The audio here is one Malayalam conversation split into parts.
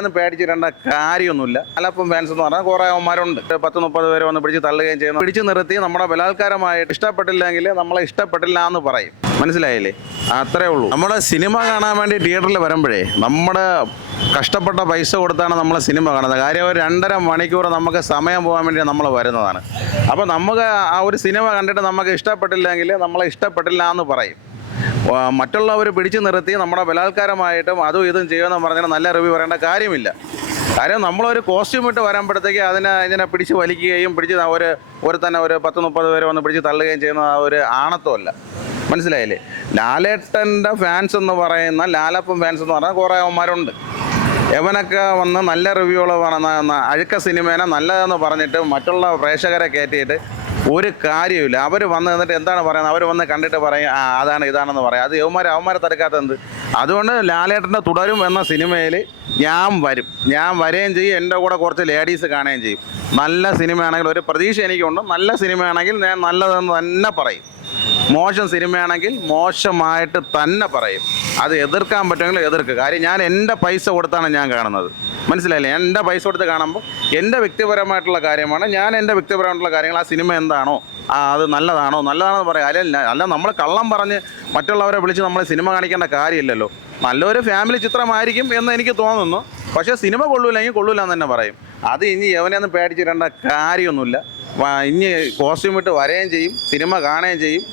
ഒന്നും പേടിച്ചിടേണ്ട കാര്യമൊന്നുമില്ല. അലപ്പം ഫാൻസ് എന്ന് പറഞ്ഞാൽ കുറേ അവന്മാരുണ്ട്. പത്ത് മുപ്പത് പേര് വന്ന് പിടിച്ച് തള്ളുകയും ചെയ്യുന്നു. പിടിച്ചു നിർത്തി നമ്മുടെ ബലാത്കാരമായിട്ട് ഇഷ്ടപ്പെട്ടില്ലെങ്കിൽ നമ്മളെ ഇഷ്ടപ്പെട്ടില്ല എന്ന് പറയും. മനസ്സിലായില്ലേ? അത്രേ ഉള്ളൂ. നമ്മുടെ സിനിമ കാണാൻ വേണ്ടി തിയേറ്ററിൽ വരുമ്പോഴേ നമ്മുടെ കഷ്ടപ്പെട്ട പൈസ കൊടുത്താണ് നമ്മൾ സിനിമ കാണുന്നത്. കാര്യം ഒരു രണ്ടര മണിക്കൂർ നമുക്ക് സമയം പോകാൻ വേണ്ടി നമ്മൾ വരുന്നതാണ്. അപ്പോൾ നമുക്ക് ആ ഒരു സിനിമ കണ്ടിട്ട് നമുക്ക് ഇഷ്ടപ്പെട്ടില്ലെങ്കിൽ നമ്മളെ ഇഷ്ടപ്പെട്ടില്ല എന്ന് പറയും. മറ്റുള്ളവർ പിടിച്ചു നിർത്തി നമ്മുടെ ബലാത്കാരമായിട്ടും അതും ഇതും ചെയ്യുമെന്ന് പറഞ്ഞാൽ നല്ല റിവ്യൂ പറയേണ്ട കാര്യമില്ല. കാര്യം നമ്മളൊരു കോസ്റ്റ്യൂം ഇട്ട് വരുമ്പോഴത്തേക്ക് അതിനെ ഇങ്ങനെ പിടിച്ച് വലിക്കുകയും പിടിച്ച് ഒരു ഒരു തന്നെ ഒരു പത്ത് മുപ്പത് പേര് വന്ന് പിടിച്ച് തള്ളുകയും ചെയ്യുന്ന ആ ഒരു ആണത്വമല്ല. മനസ്സിലായില്ലേ? ലാലേട്ടന്റെ ഫാൻസ് എന്ന് പറയുന്ന ലാലപ്പൻ ഫാൻസ് എന്ന് പറഞ്ഞാൽ കുറേ അവന്മാരുണ്ട്. എവനൊക്കെ വന്ന് നല്ല റിവ്യൂകൾ പറഞ്ഞ അഴുക്ക സിനിമേനെ നല്ലതെന്ന് പറഞ്ഞിട്ട് മറ്റുള്ള പ്രേക്ഷകരെ കയറ്റിയിട്ട് ഒരു കാര്യമില്ല അവർ വന്ന് നിന്നിട്ട് എന്താണ് പറയുന്നത്? അവർ വന്ന് കണ്ടിട്ട് പറയും ആ അതാണ് ഇതാണെന്ന് പറയാം. അത് യവന്മാർ അവന്മാരെ എന്ത് അതുകൊണ്ട് ലാലേട്ടന്റെ തുടരും എന്ന സിനിമയിൽ ഞാൻ വരും. ഞാൻ വരികയും ചെയ്യും എന്റെ കൂടെ കുറച്ച് ലേഡീസ് കാണുകയും ചെയ്യും. നല്ല സിനിമയാണെങ്കിൽ ഒരു പ്രതീക്ഷ എനിക്കുണ്ട്. നല്ല സിനിമയാണെങ്കിൽ ഞാൻ നല്ലതെന്ന് തന്നെ പറയും. മോശം സിനിമയാണെങ്കിൽ മോശമായിട്ട് തന്നെ പറയും. അത് എതിർക്കാൻ പറ്റുമെങ്കിൽ എതിർക്കുക കാര്യം ഞാൻ എന്റെ പൈസ കൊടുത്താണ് ഞാൻ കാണുന്നത്. മനസ്സിലായില്ലേ? എന്റെ പൈസ കൊടുത്ത് കാണുമ്പോൾ എന്റെ വ്യക്തിപരമായിട്ടുള്ള കാര്യമാണ്. ഞാൻ എന്റെ വ്യക്തിപരമായിട്ടുള്ള കാര്യങ്ങൾ ആ സിനിമ എന്താണോ അത് നല്ലതാണോ നല്ലതാണെന്ന് പറയാം. അല്ല അല്ല നമ്മൾ കള്ളം പറഞ്ഞ് മറ്റുള്ളവരെ വിളിച്ച് നമ്മൾ സിനിമ കാണിക്കേണ്ട കാര്യമില്ലല്ലോ. നല്ലൊരു ഫാമിലി ചിത്രമായിരിക്കും എന്ന് എനിക്ക് തോന്നുന്നു. പക്ഷേ സിനിമ കൊള്ളൂല്ലെങ്കിൽ കൊള്ളൂല എന്ന് തന്നെ പറയും. അത് ഇനി എവനെയൊന്നും പേടിച്ചിടേണ്ട കാര്യമൊന്നുമില്ല. ഇനി കോസ്റ്റ്യൂം ഇട്ട് വരേം ചെയ്യും സിനിമ കാണുകയും ചെയ്യും.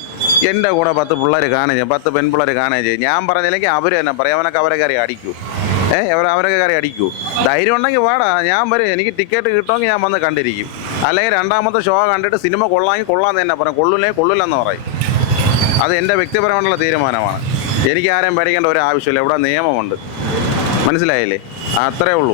എന്റെ കൂടെ പത്ത് പിള്ളേർ കാണുക പത്ത് പെൺപിള്ളേർ കാണുക ചെയ്യും. ഞാൻ പറഞ്ഞില്ലെങ്കിൽ അവർ തന്നെ പറയും അവനൊക്കെ അവരെ കയറി അടിക്കൂ. ഏഹ് അവർ അവരൊക്കെ കയറി അടിക്കൂ. ധൈര്യം ഉണ്ടെങ്കിൽ വാടാ. ഞാൻ വരും എനിക്ക് ടിക്കറ്റ് കിട്ടുമെങ്കിൽ ഞാൻ വന്ന് കണ്ടിരിക്കും. അല്ലെങ്കിൽ രണ്ടാമത്തെ ഷോ കണ്ടിട്ട് സിനിമ കൊള്ളാമെങ്കിൽ കൊള്ളാമെന്ന് തന്നെ പറയും. കൊള്ളില്ലെങ്കിൽ കൊള്ളില്ലെന്ന് പറയും. അത് എന്റെ വ്യക്തിപരമായിട്ടുള്ള തീരുമാനമാണ്. എനിക്ക് ആരെയും പേടിക്കേണ്ട ഒരു ആവശ്യമില്ല. ഇവിടെ നിയമമുണ്ട്. മനസ്സിലായില്ലേ? അത്രേ ഉള്ളൂ.